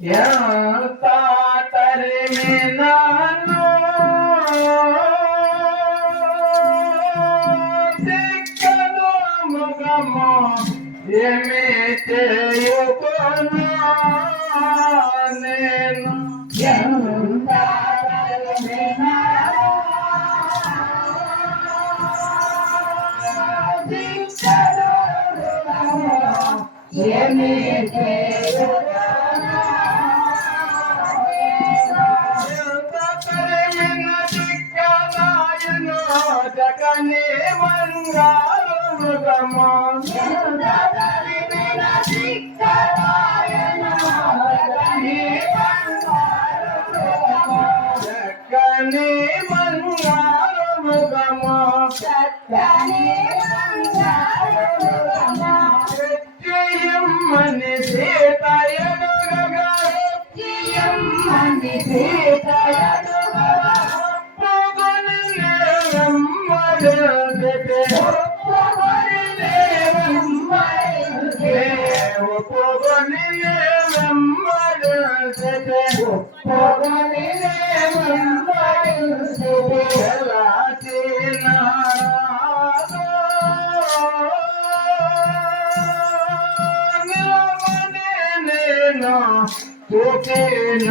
ఎంత తరిమినాను దిక్కను ముఖము ఏమి చేయుకున్నా నేను ఎంత తరిమినా దిక్కను ఏమి చేయుదునా మంగారు ముఖము చక్కని బంగారుముఖము ఎమ్మని సీతయనుగగా తీయమ్మని సీతయనుగా పొగని వెంబడితే ఒప్పుకొని వెంబడించే పొగని వెంబడితే ఒప్పుకొని వెంబడించే తూకిన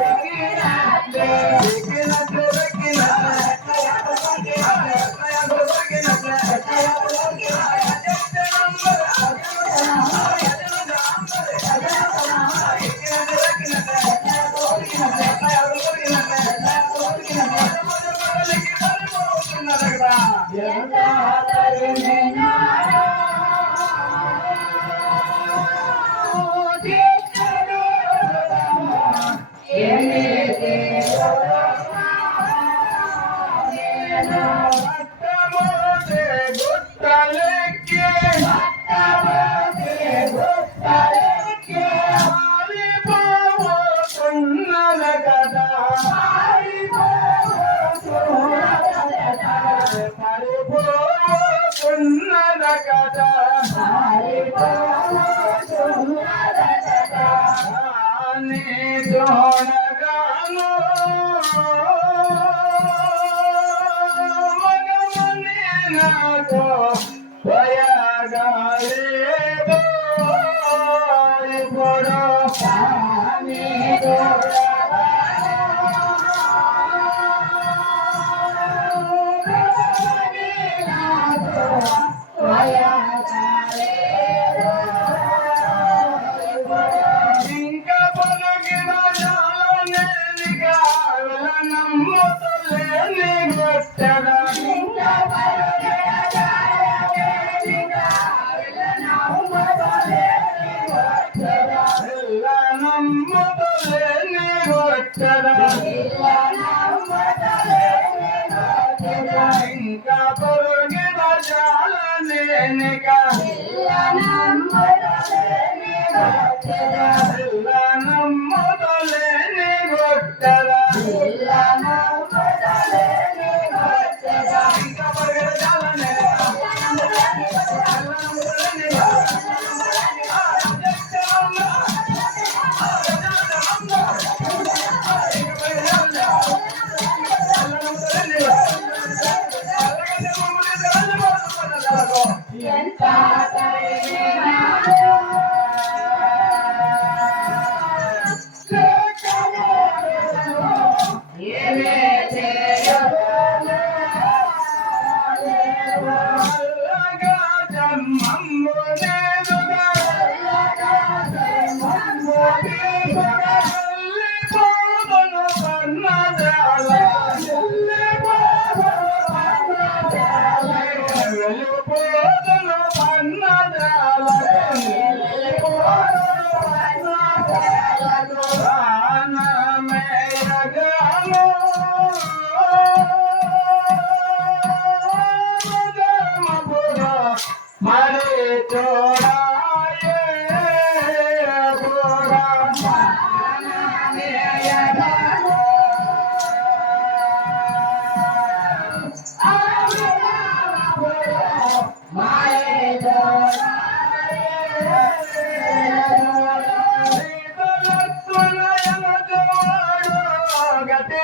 இருக்கா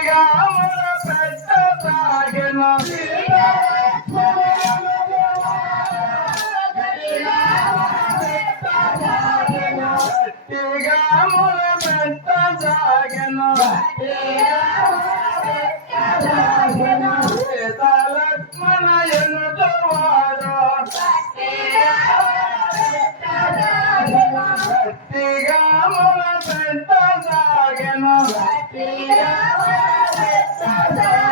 Yeah. Happy Ramana Santa Sagana. Happy Ramana Santa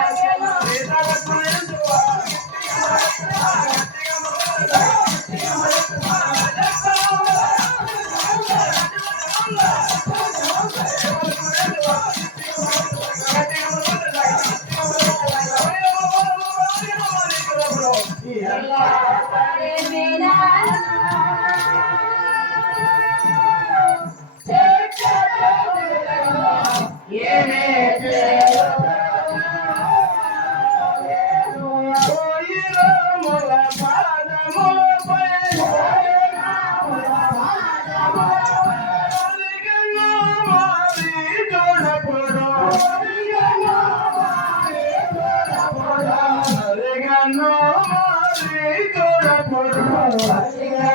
Gracias.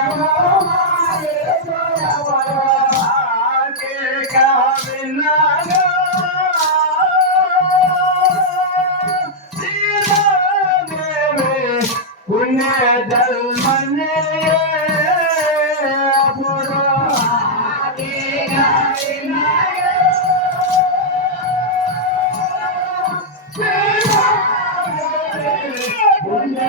वंदे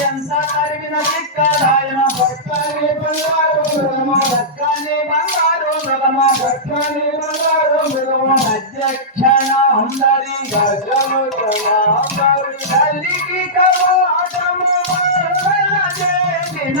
ఎంత కరిగిన చిక్కడాయన పక్కనే బంగారు మృగమ పక్కనే బంగారు మృగమ పక్కనే బంగారు మృగమ అధ్యక్షణ అందరి గజము తల్లికి కవాటము చేసిన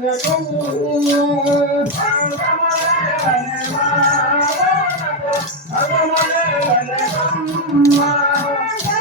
Thank you.